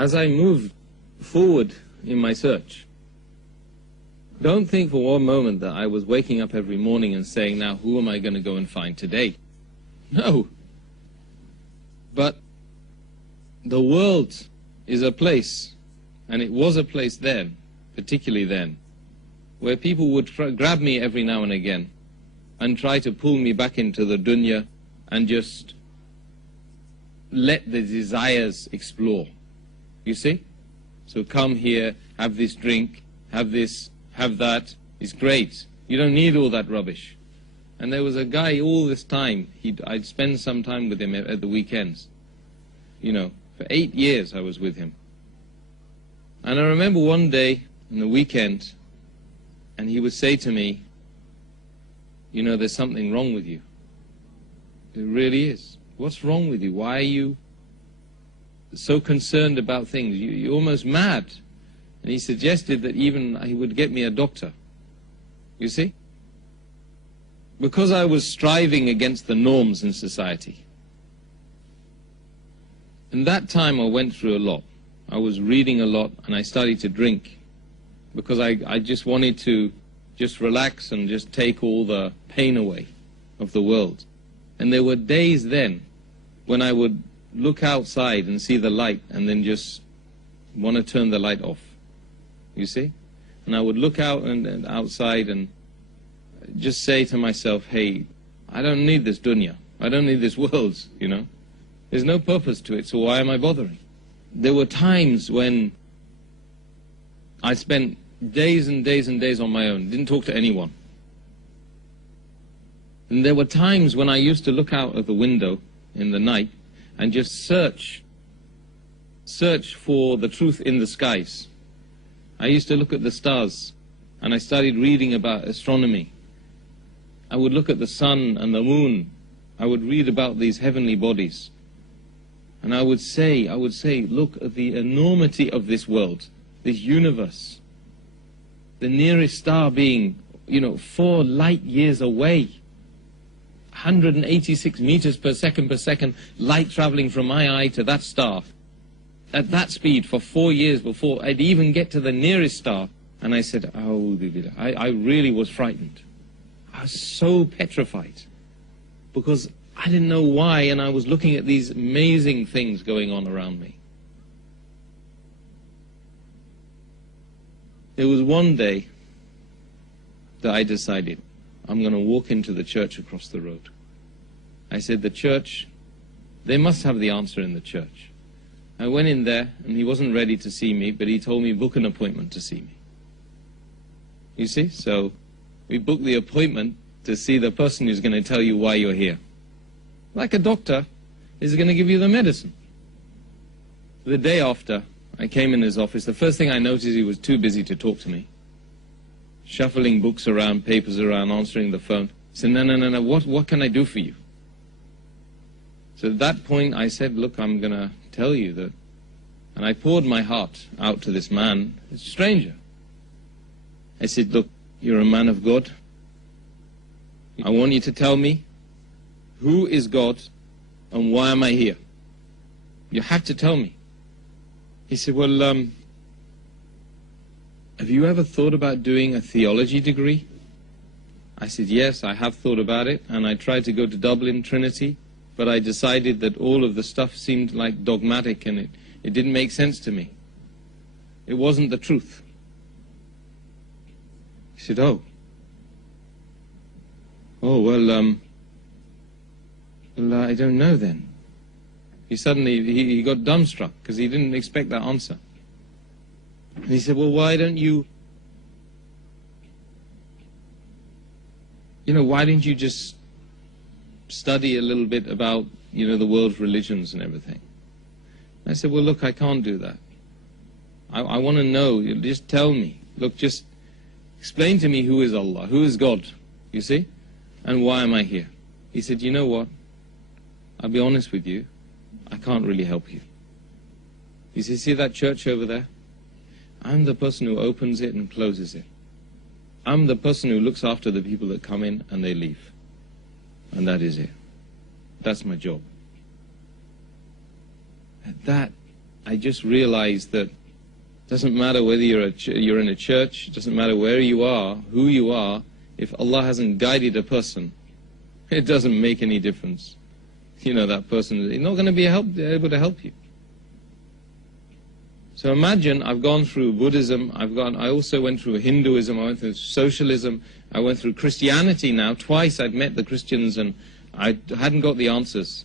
as I moved forward in my search, don't think for one moment that I was waking up every morning and saying, now who am I going to go and find today? No. But the world is a place, and it was a place then, particularly then, where people would grab me every now and again and try to pull me back into the dunya and just let the desires explore. You see? So come here, have this drink, have this, have that. It's great. You don't need all that rubbish. And there was a guy all this time, I'd spend some time with him at the weekends. You know, for 8 years I was with him. And I remember one day in the weekend, and he would say to me, you know, there's something wrong with you. It really is. What's wrong with you? Why are you so concerned about things? You're almost mad. And he suggested that even he would get me a doctor. You see? Because I was striving against the norms in society. In that time I went through a lot. I was reading a lot, and I started to drink because I just wanted to just relax and just take all the pain away of the world. And there were days then when I would look outside and see the light and then just want to turn the light off. You see? And I would look out and outside and just say to myself, hey, I don't need this dunya. I don't need this world, you know. There's no purpose to it, so why am I bothering? There were times when I spent days and days and days on my own, didn't talk to anyone. And there were times when I used to look out of the window in the night and just search for the truth in the skies. I used to look at the stars, and I started reading about astronomy. I would look at the sun and the moon. I would read about these heavenly bodies. And I would say, look at the enormity of this world, this universe. The nearest star being, 4 light years away. 186 meters per second, light traveling from my eye to that star. At that speed for 4 years before I'd even get to the nearest star. And I said, I really was frightened. I was so petrified. Because I didn't know why, and I was looking at these amazing things going on around me. There was one day that I decided, I'm going to walk into the church across the road. I said, the church, they must have the answer in the church. I went in there, and he wasn't ready to see me, but he told me, book an appointment to see me. You see? So we booked the appointment to see the person who's going to tell you why you're here. Like a doctor is going to give you the medicine. The day after, I came in his office. The first thing I noticed, he was too busy to talk to me. Shuffling books around, papers around, answering the phone. He said, no, what can I do for you? So at that point I said, look, I'm going to tell you that. And I poured my heart out to this man, a stranger. I said, look, you're a man of God. I want you to tell me, who is God and why am I here? You have to tell me. He said, well, have you ever thought about doing a theology degree? I said, yes, I have thought about it, and I tried to go to Dublin, Trinity, but I decided that all of the stuff seemed like dogmatic and it didn't make sense to me. It wasn't the truth. He said, oh, well, I don't know then. He got dumbstruck because he didn't expect that answer. And he said, well, why don't you, why didn't you just study a little bit about, the world's religions and everything? I said, well, look, I can't do that. I want to know, just tell me. Look, just explain to me who is Allah, who is God, you see? And why am I here? He said, you know what? I'll be honest with you, I can't really help you. He said, see that church over there? I'm the person who opens it and closes it. I'm the person who looks after the people that come in and they leave. And that is it. That's my job. At that, I just realized that it doesn't matter whether you're in a church, it doesn't matter where you are, who you are, if Allah hasn't guided a person, it doesn't make any difference. You know, that person is not going to be able to help you. So imagine, I've gone through Buddhism, I also went through Hinduism, I went through socialism, I went through Christianity now. Twice I'd met the Christians and I hadn't got the answers.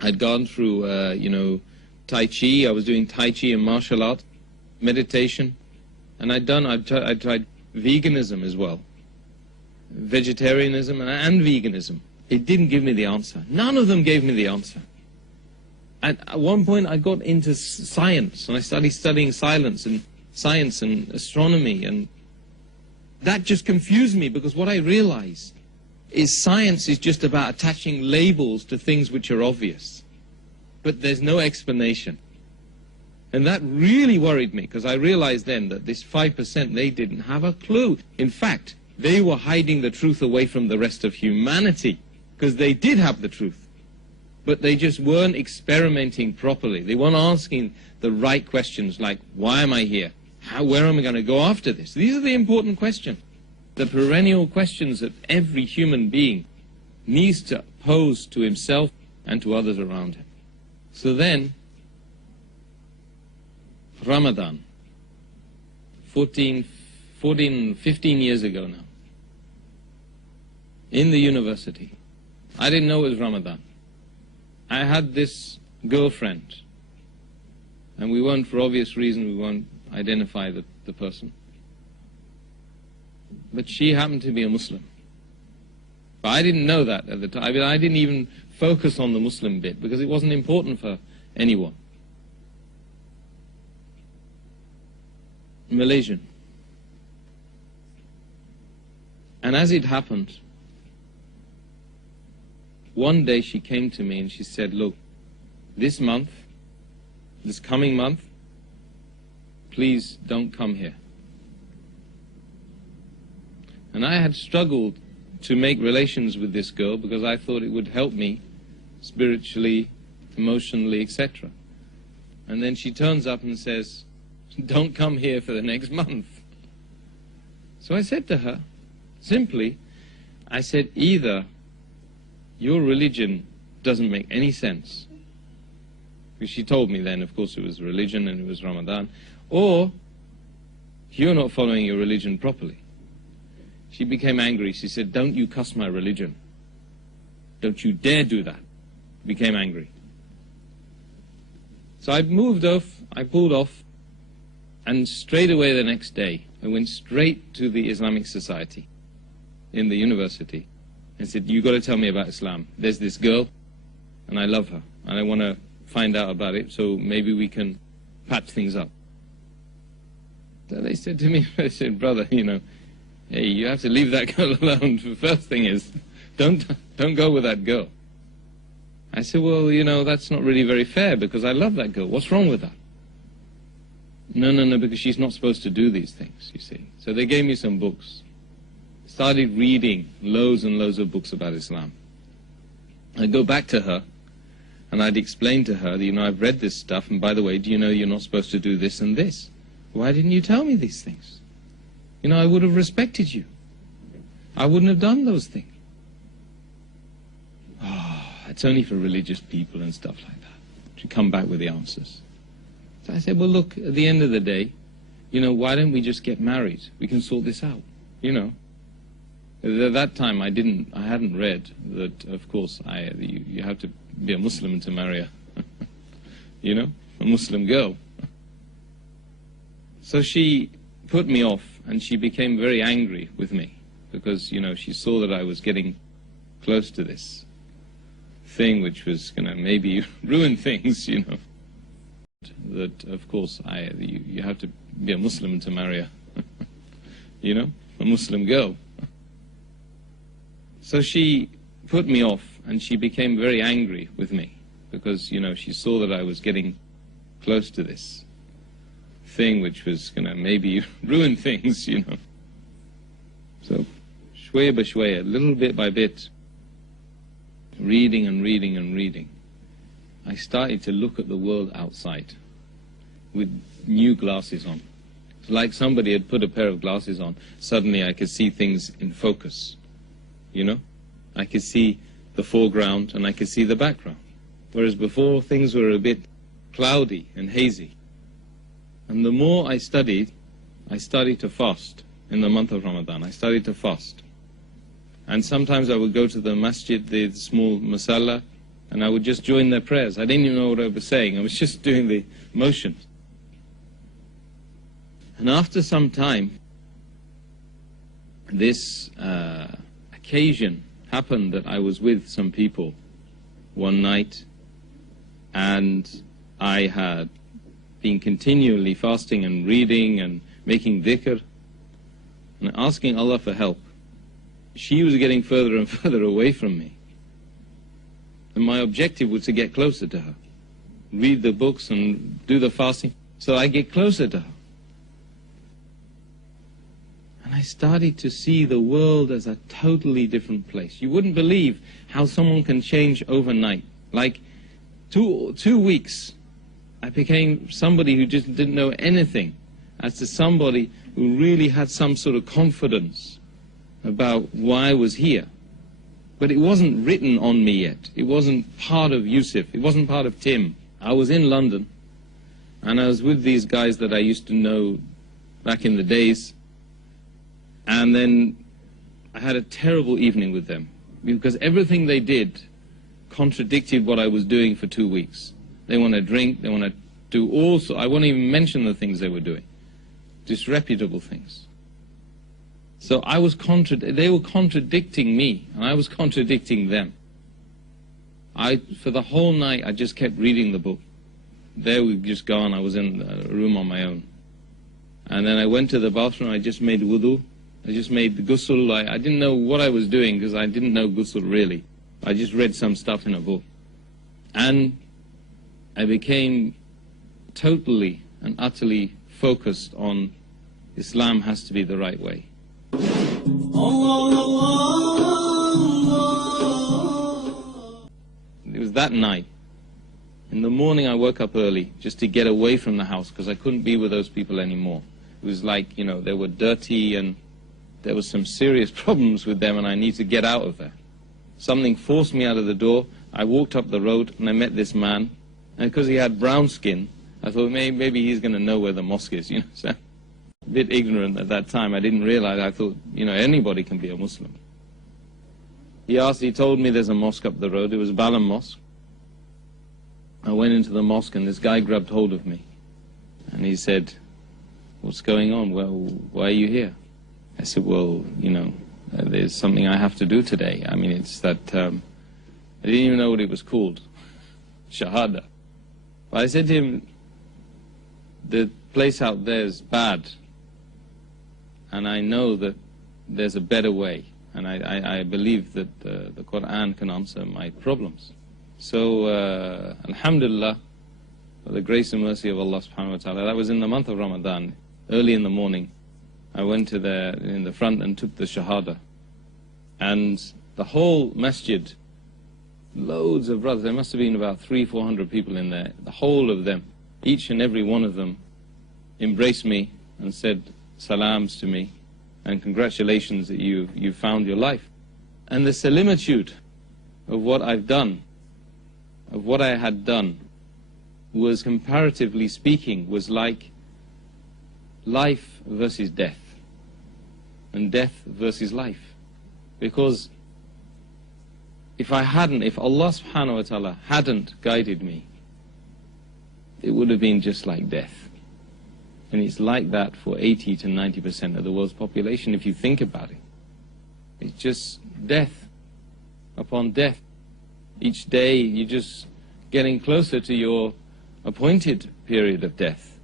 I'd gone through, you know, Tai Chi, I was doing Tai Chi and martial art, meditation, and I'd tried veganism as well. Vegetarianism and veganism. It didn't give me the answer. None of them gave me the answer. At one point I got into science, and I started studying science and astronomy, and that just confused me, because what I realized is science is just about attaching labels to things which are obvious. But there's no explanation. And that really worried me, because I realized then that this 5%, they didn't have a clue. In fact, they were hiding the truth away from the rest of humanity, because they did have the truth. But they just weren't experimenting properly. They weren't asking the right questions, like, why am I here? Where am I going to go after this? These are the important questions, the perennial questions that every human being needs to pose to himself and to others around him. So then, Ramadan, 15 years ago now, in the university, I didn't know it was Ramadan. I had this girlfriend, and we weren't, for obvious reasons, we won't identify the person. But she happened to be a Muslim. But I didn't know that at the time. I mean, I didn't even focus on the Muslim bit, because it wasn't important for anyone. Malaysian. And as it happened, one day she came to me and she said, look, this coming month, please don't come here. And I had struggled to make relations with this girl, because I thought it would help me spiritually, emotionally, etc. And then she turns up and says, don't come here for the next month. So I said to her, simply, I said, either your religion doesn't make any sense, because she told me then, of course, it was religion and it was Ramadan, or you're not following your religion properly. She became angry. She said, don't you cuss my religion. Don't you dare do that. Became angry. So I moved off, I pulled off, and straight away the next day, I went straight to the Islamic Society in the university and said, you got to tell me about Islam. There's this girl, and I love her, and I want to find out about it, so maybe we can patch things up. So they said to me, they said, brother, you know, hey, you have to leave that girl alone. The first thing is, don't go with that girl. I said, well, you know, that's not really very fair, because I love that girl. What's wrong with that? No, because she's not supposed to do these things, you see. So they gave me some books. Started reading loads and loads of books about Islam. I'd go back to her, and I'd explain to her that, you know, I've read this stuff, and by the way, do you know you're not supposed to do this and this? Why didn't you tell me these things? You know, I would have respected you. I wouldn't have done those things. Oh, it's only for religious people and stuff like that to come back with the answers. So I said, well, look, at the end of the day, you know, why don't we just get married? We can sort this out, you know. At that time, I hadn't read that, of course, you have to be a Muslim to marry a, you know, a Muslim girl. So she put me off, and she became very angry with me, because, you know, she saw that I was getting close to this thing which was going to maybe ruin things, you know. That, of course, you have to be a Muslim to marry a, you know, a Muslim girl. So she put me off, and she became very angry with me, because, you know, she saw that I was getting close to this thing which was going to maybe ruin things, you know. So, shwaya ba shwaya, little bit by bit, reading and reading and reading, I started to look at the world outside. with new glasses on. It's like somebody had put a pair of glasses on. Suddenly I could see things in focus, you know? I could see the foreground and I could see the background. Whereas before things were a bit cloudy and hazy. And the more I studied to fast in the month of Ramadan. I started to fast. And sometimes I would go to the masjid, the small masala, and I would just join their prayers. I didn't even know what I was saying. I was just doing the motions. And after some time, this occasion happened that I was with some people one night, and I had been continually fasting and reading and making dhikr and asking Allah for help. She was getting further and further away from me. And my objective was to get closer to her. Read the books and do the fasting, so I get closer to her. And I started to see the world as a totally different place. You wouldn't believe how someone can change overnight. Like two weeks, I became somebody who just didn't know anything, as to somebody who really had some sort of confidence about why I was here. But it wasn't written on me yet. It wasn't part of Yusuf. It wasn't part of Tim. I was in London, and I was with these guys that I used to know back in the days. And then I had a terrible evening with them, because everything they did contradicted what I was doing for 2 weeks. They want to drink, they want to do all sorts. I won't even mention the things they were doing. Disreputable things. So they were contradicting me, and I was contradicting them. For the whole night, I just kept reading the book. There we'd just gone, I was in a room on my own. And then I went to the bathroom, I just made wudu. I just made the ghusl. I didn't know what I was doing, because I didn't know ghusl really. I just read some stuff in a book. And I became totally and utterly focused on Islam has to be the right way. It was that night. In the morning I woke up early just to get away from the house, because I couldn't be with those people anymore. It was like, you know, they were dirty and there was some serious problems with them, and I need to get out of there. Something forced me out of the door. I walked up the road and I met this man, and because he had brown skin, I thought maybe he's going to know where the mosque is, you know. So, a bit ignorant at that time. I didn't realize. I thought, you know, anybody can be a Muslim. He told me there's a mosque up the road. It was Balam Mosque. I went into the mosque and this guy grabbed hold of me. And he said, "What's going on? Well, why are you here?" I said, "Well, you know, there's something I have to do today. I mean, it's that, I didn't even know what it was called. Shahada. But I said to him, the place out there is bad. And I know that there's a better way. And I believe that the Quran can answer my problems. So, alhamdulillah, for the grace and mercy of Allah subhanahu wa ta'ala, that was in the month of Ramadan, early in the morning. I went to there in the front and took the Shahada. And the whole masjid, loads of brothers, there must have been about 300-400 people in there, the whole of them, each and every one of them embraced me and said salams to me and congratulations that you've found your life. And the similitude of what I've done, of what I had done, was, comparatively speaking, was like life versus death, and death versus life. Because if Allah subhanahu wa ta'ala hadn't guided me, it would have been just like death. And it's like that for 80 to 90% of the world's population, if you think about it. It's just death upon death. Each day you're just getting closer to your appointed period of death.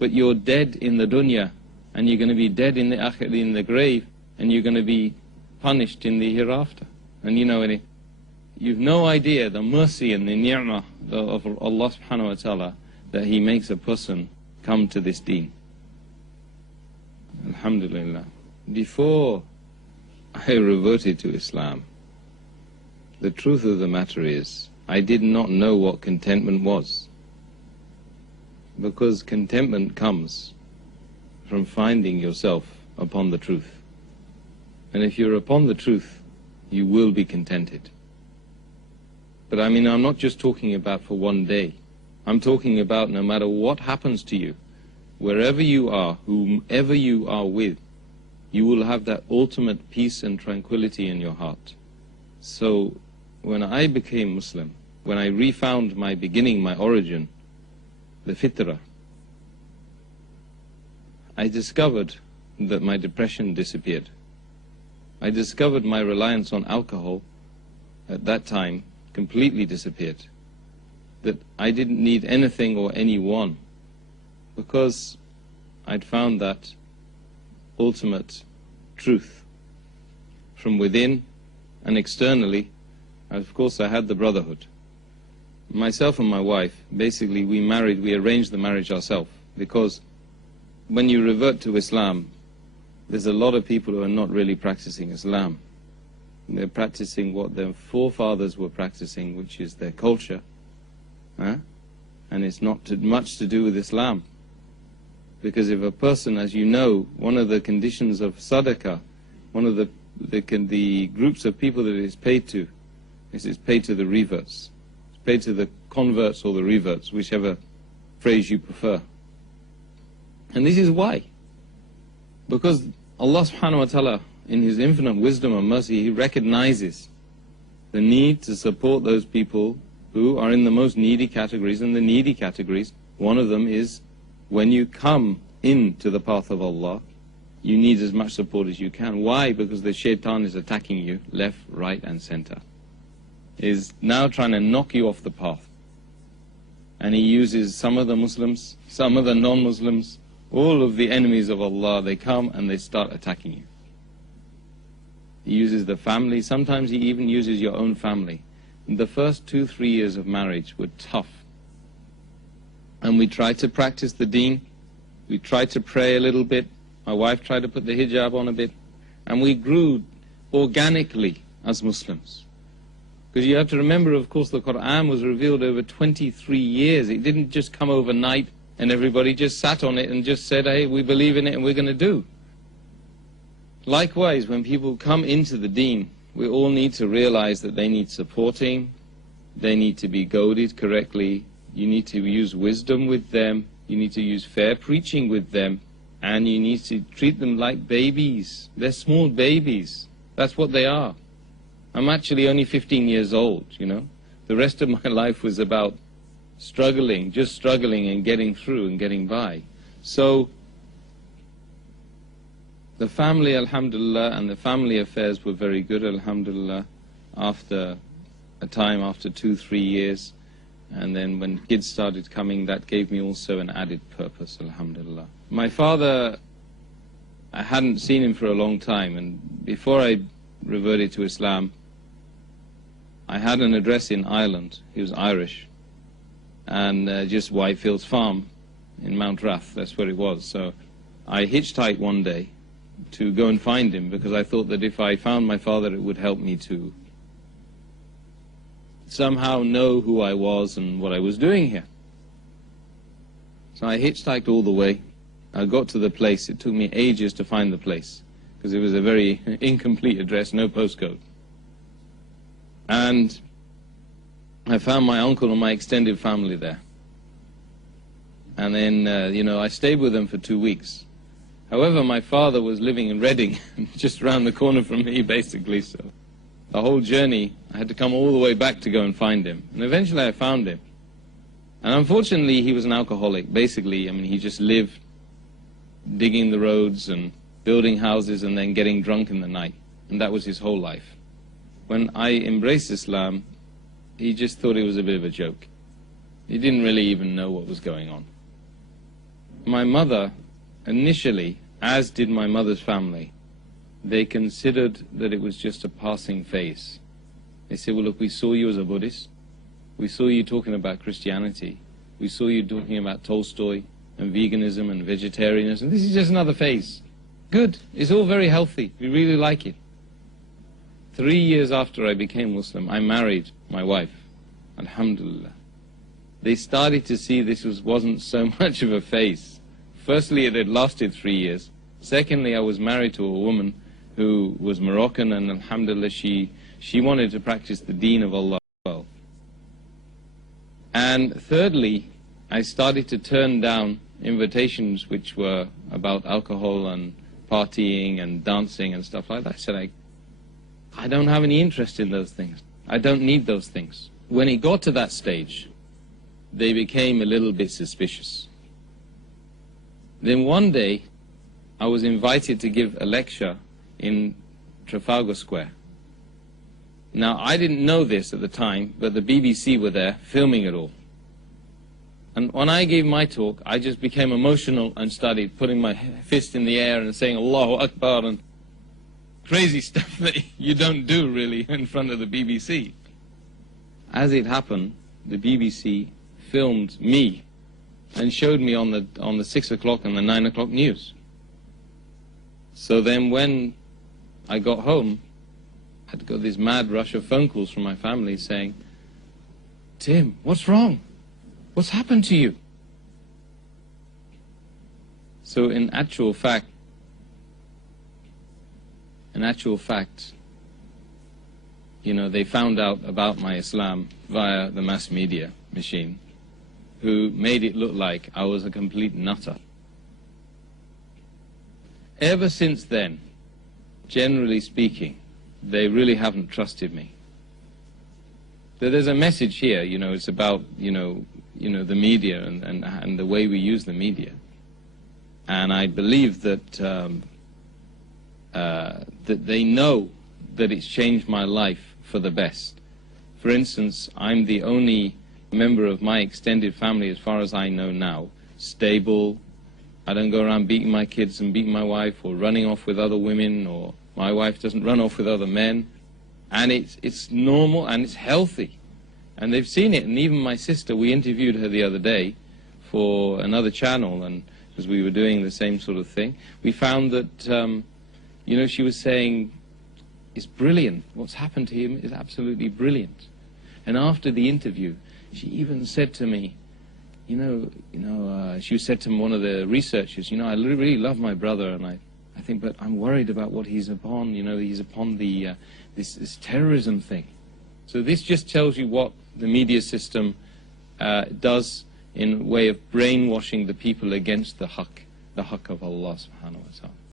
But you're dead in the dunya, and you're going to be dead in the grave, and you're going to be punished in the hereafter. And you know, you've no idea the mercy and the ni'mah of Allah subhanahu wa ta'ala that He makes a person come to this deen. Alhamdulillah. Before I reverted to Islam, the truth of the matter is, I did not know what contentment was. Because contentment comes from finding yourself upon the truth. And if you're upon the truth, you will be contented. But I mean, I'm not just talking about for one day. I'm talking about no matter what happens to you, wherever you are, whomever you are with, you will have that ultimate peace and tranquility in your heart. So when I became Muslim, when I refound my beginning, my origin, the fitrah, I discovered that my depression disappeared. I discovered my reliance on alcohol at that time completely disappeared. That I didn't need anything or anyone, because I'd found that ultimate truth from within and externally. And of course I had the brotherhood. Myself and my wife, basically we arranged the marriage ourselves, because when you revert to Islam, there's a lot of people who are not really practicing Islam. They're practicing what their forefathers were practicing, which is their culture. And it's not much to do with Islam. Because if a person, as you know, one of the conditions of sadaqah, one of the groups of people that it is paid to, is it's paid to the reverts. It's paid to the converts or the reverts, whichever phrase you prefer. And this is why. Because Allah subhanahu wa ta'ala, in His infinite wisdom and mercy, He recognizes the need to support those people who are in the most needy categories. And the needy categories, one of them is when you come into the path of Allah, you need as much support as you can. Why? Because the shaitan is attacking you left, right and center. Is now trying to knock you off the path. And he uses some of the Muslims, some of the non-Muslims, all of the enemies of Allah, they come and they start attacking you. He uses the family, sometimes he even uses your own family. The first 2-3 years of marriage were tough. And we tried to practice the deen, we tried to pray a little bit, my wife tried to put the hijab on a bit, and we grew organically as Muslims. Because you have to remember, of course, the Quran was revealed over 23 years. It didn't just come overnight and everybody just sat on it and just said, hey, we believe in it and we're going to do. Likewise, when people come into the deen, we all need to realize that they need supporting, they need to be goaded correctly, you need to use wisdom with them, you need to use fair preaching with them, and you need to treat them like babies. They're small babies. That's what they are. I'm actually only 15 years old, you know. The rest of my life was about struggling, just struggling and getting through and getting by. So the family, alhamdulillah, and the family affairs were very good, alhamdulillah, after a time, after 2-3 years. And then when kids started coming, that gave me also an added purpose, alhamdulillah. My father, I hadn't seen him for a long time, and before I reverted to Islam, I had an address in Ireland. He was Irish, and just Whitefields Farm in Mount Rath, that's where it was. So I hitchhiked one day to go and find him, because I thought that if I found my father, it would help me to somehow know who I was and what I was doing here. So I hitchhiked all the way. I got to the place. It took me ages to find the place, because it was a very incomplete address, no postcode. And I found my uncle and my extended family there. And then, you know, I stayed with them for 2 weeks. However, my father was living in Reading, just around the corner from me, basically, so the whole journey, I had to come all the way back to go and find him. And eventually I found him. And unfortunately, he was an alcoholic. Basically, I mean, he just lived digging the roads and building houses and then getting drunk in the night. And that was his whole life. When I embraced Islam, he just thought it was a bit of a joke. He didn't really even know what was going on. My mother, initially, as did my mother's family, they considered that it was just a passing phase. They said, well, look, we saw you as a Buddhist. We saw you talking about Christianity. We saw you talking about Tolstoy and veganism and vegetarianism. This is just another phase. Good. It's all very healthy. We really like it. 3 years after I became Muslim, I married my wife. Alhamdulillah. they started to see this wasn't so much of a phase. Firstly, it had lasted 3 years. Secondly, I was married to a woman who was Moroccan, and alhamdulillah, she wanted to practice the deen of Allah well. And thirdly, I started to turn down invitations which were about alcohol and partying and dancing and stuff like that. I said, I don't have any interest in those things. I don't need those things. When it got to that stage, they became a little bit suspicious. Then one day, I was invited to give a lecture in Trafalgar Square. Now, I didn't know this at the time, but the BBC were there filming it all. And when I gave my talk, I just became emotional and started putting my fist in the air and saying Allahu Akbar and crazy stuff that you don't do really in front of the BBC. As it happened, the BBC filmed me and showed me on the 6 o'clock and the 9 o'clock news. So then when I got home, I had got this mad rush of phone calls from my family saying, Tim, what's wrong? What's happened to you? So in actual fact, you know, they found out about my Islam via the mass media machine, who made it look like I was a complete nutter. Ever since then, generally speaking, they really haven't trusted me. So there's a message here, you know, it's about, you know, the media and the way we use the media. And I believe that that they know that it's changed my life for the best. For instance, I'm the only member of my extended family, as far as I know now, stable. I don't go around beating my kids and beating my wife or running off with other women, or my wife doesn't run off with other men. And it's normal and it's healthy. And they've seen it. And even my sister, we interviewed her the other day for another channel, and because we were doing the same sort of thing, we found that, you know, she was saying, it's brilliant. What's happened to him is absolutely brilliant. And after the interview, she even said to me, she said to one of the researchers, you know, I really love my brother, and I think, but I'm worried about what he's upon. You know, he's upon the this terrorism thing. So this just tells you what the media system does in way of brainwashing the people against the haqq of Allah subhanahu wa ta'ala.